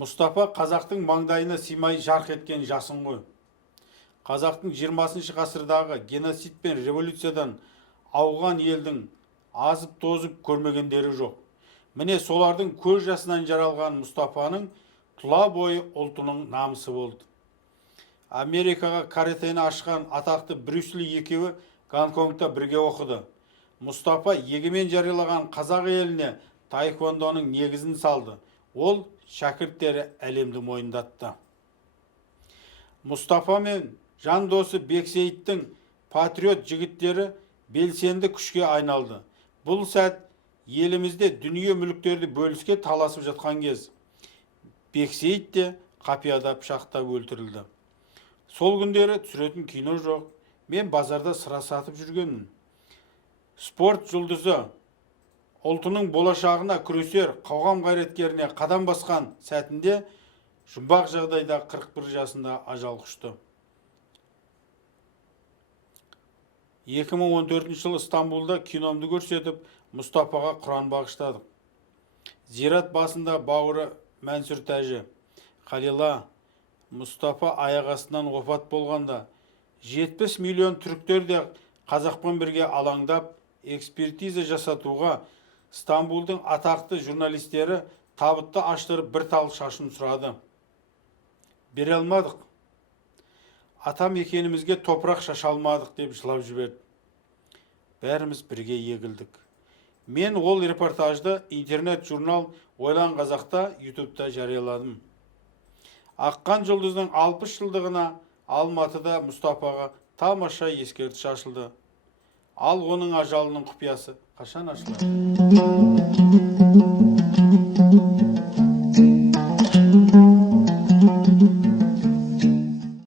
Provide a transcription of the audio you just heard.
Мұстапа қазақтың маңдайына сыймай жарқ еткен жасын ғой. Қазақтың 20 ғасырдағы геноцид пен революциядан ауған елдің азып тозып көрмегендері жоқ. Міне солардың көз жасынан жаралған Мұстапаның тұла бойы ұлтының намысы болды. Америкаға каратені ашқан атақты Брюс Ли екеуі Гонконгта бірге оқыды. Мұстапа егемен жариялаған қазақ еліне таэквондоның негізін салды. Ол шәкірттері әлемді мойындатты. Мұстапа мен жан досы Бексейіттің патриот жігіттері белсенді күшке айналды. Бұл сәт елімізде дүние мүліктерді бөліске таласып жатқан кез. Бексейіт те қапияда пышақтап өлтірілді. Сол күндері түсіретін кино жоқ. Мен базарда сыра сатып жүргенмін. Спорт жұлдызы ұлтының болашағына күресер қоғам қайраткеріне қадам басқан сәтінде жұмбақ жағдайда 41 жасында ажал құшты. 2014 жылы Стамбулда киномды көрсетіп, Мұстапаға Құран бағыштадық. Зират басында бауыры Мәнсүр Тәжі, Қалила, Мұстапа аяқ астынан опат болғанда 70 миллион түріктер де қазақпен бірге алаңдап, экспертиза жасатуға Стамбулдың атақты журналистері табытты аштырып бір тал шашын сұрады. Бере алмадық. Атам екенімізге топырақ шаша алмадық деп жылап жіберді. Бәріміз бірге егілдік. Мен ол репортажды интернет-журнал Ойлан Қазақта ютубта жарияладым. Аққан жұлдыздың 60 жылдығына Алматыда Мұстапаға тамаша ескерткіш ашылды. Ал оның ажалының құпиясы қашан ашылады?